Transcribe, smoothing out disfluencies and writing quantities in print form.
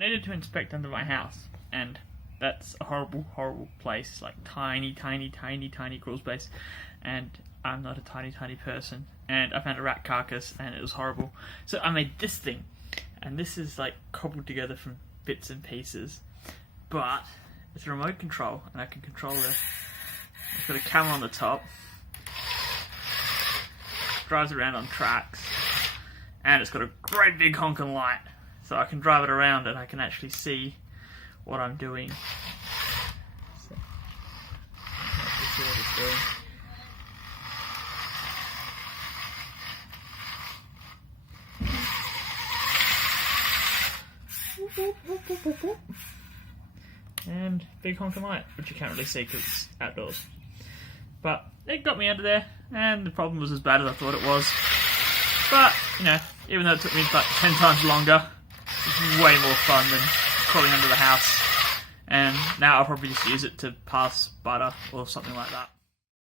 needed to inspect under my house, and that's a horrible, horrible place, like tiny, tiny, tiny, tiny crawl space, and I'm not a tiny, tiny person, and I found a rat carcass, and it was horrible. So I made this thing, and this is like cobbled together from bits and pieces, but it's a remote control, and I can control it. It's got a camera on the top, drives around on tracks, and it's got a great big honking light, so I can drive it around and I can actually see what I'm doing. So, let's see what it's doing. And big honking light, which you can't really see because it's outdoors. But it got me under there, and the problem was as bad as I thought it was. But, you know, even though it took me about 10 times longer, it's way more fun than crawling under the house. And now I'll probably just use it to pass butter or something like that.